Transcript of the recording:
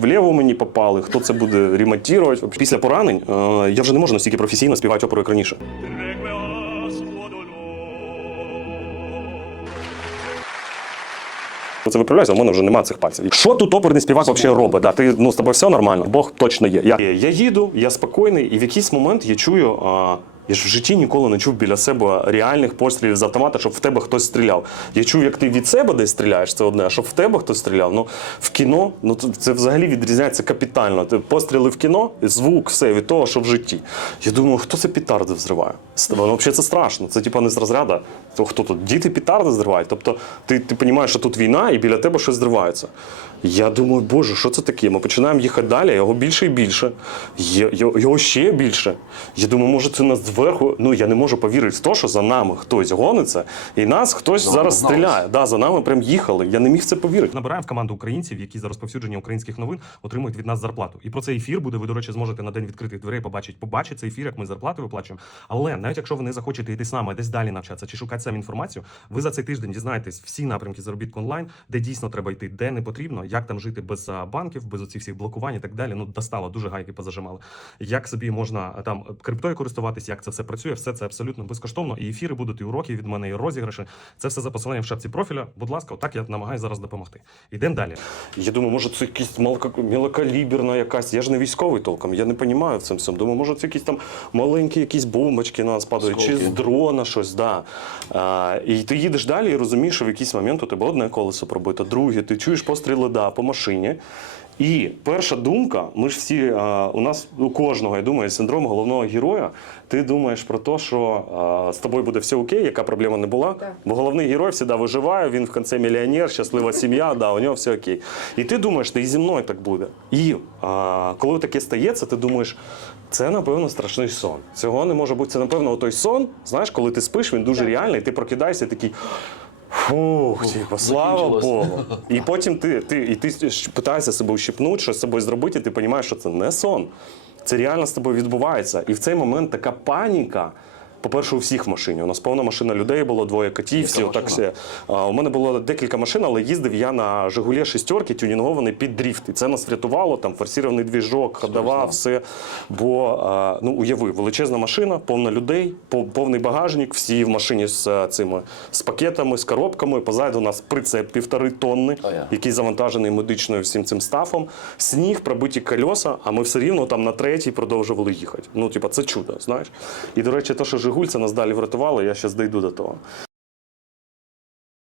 вліво мені попали, хто це буде ремонтувати. Після поранень е, я вже не можу настільки професійно співати оперу, як раніше. Це виправляється, у мене вже немає цих пальців. Що тут оперний співак взагалі робить? Да, ти ну з тобою все нормально. Бог точно є. Я, я їду, я спокійний, і в якийсь момент я чую. А, я ж в житті ніколи не чув біля себе реальних пострілів з автомата, щоб в тебе хтось стріляв. Я чув, як ти від себе десь стріляєш, це одне, а щоб в тебе хтось стріляв. Ну в кіно, ну це- взагалі відрізняється капітально. Постріли в кіно, звук, все від того, що в житті. Я думаю, хто це петарди взриває? Це- Ну, взагалі це страшно. Це типа не з розряду. То хто тут? Діти петарди зривають. Тобто ти, ти розумієш, що тут війна і біля тебе щось зривається. Я думаю, боже, що це таке? Ми починаємо їхати далі, його більше і більше. Його ще більше. Я думаю, може, це нас зверху. Ну я не можу повірити в те, що за нами хтось гониться, і нас хтось вами зараз гналися. стріляє. Да, за нами прям їхали. Я не міг в це повірити. Набираємо в команду українців, які за розповсюдження українських новин отримують від нас зарплату. І про цей ефір буде. Ви, до речі, зможете на день відкритих дверей побачити. Побачити цей ефір, як ми зарплати виплачуємо. Але навіть якщо ви не захочете йти з нами, десь далі навчатися чи шукати самі інформацію, ви за цей тиждень дізнаєтесь всі напрямки заробітку онлайн, де дійсно треба йти, де не потрібно, як там жити без банків, без оцих всіх блокувань і так далі. Ну достало, дуже гайки позажимали. Як собі можна там криптою користуватись, як це все працює, все це абсолютно безкоштовно. І ефіри будуть, і уроки від мене, і розіграші. Це все за посиланням в шапці профіля. Будь ласка, отак я намагаюся зараз допомогти. Йдемо далі. Я думаю, може, це малка- мілокаліберна якась. Я ж не військовий толком, я не розумію в цьому всьому. Думаю, може, це якісь там маленькі якісь бомбочки на нас падають, чи з дрона щось. Да. А, і ти їдеш далі і розумієш, що в якийсь момент у тебе одне колесо пробито, друге, ти чуєш постріли да, по машині. І перша думка, ми ж всі, а, у нас у кожного, я думаю, синдром головного героя. Ти думаєш про те, що а, з тобою буде все окей, яка проблема не була. Так. Бо головний герой завжди виживає, він в кінці мільйонер, щаслива сім'я, да, у нього все окей. І ти думаєш, що і зі мною так буде. І а, коли таке стається, ти думаєш, це напевно страшний сон. Цього не може бути. Це напевно той сон. Знаєш, коли ти спиш, він дуже Так. реальний, ти прокидаєшся і такий. Фух, типу, слава закінчилось. Богу. І потім ти, ти, і ти питаєшся себе ущипнути, щось з собою зробити, і ти розумієш, що це не сон. Це реально з тобою відбувається. І в цей момент така паніка. По-перше, у всіх в машині. У нас повна машина людей було, двоє котів, всі отак все. А, у мене було декілька машин, але їздив я на Жигулі шестерки, тюнінгований під дріфт. І це нас врятувало, там форсірований двіжок, ходова, все. Бо, а, ну, уяви, величезна машина, повна людей, повний багажник, всі в машині з цими з пакетами, з коробками. Позаду у нас прицеп півтори тонни, А я. який завантажений медичною всім цим стафом. Сніг, пробиті кольоса, а ми все рівно там на третій продовжували їхати. Ну, типа, це чудо, знаєш. І, до речі, те, що Жигуль це нас далі врятувало, я ще дійду до того.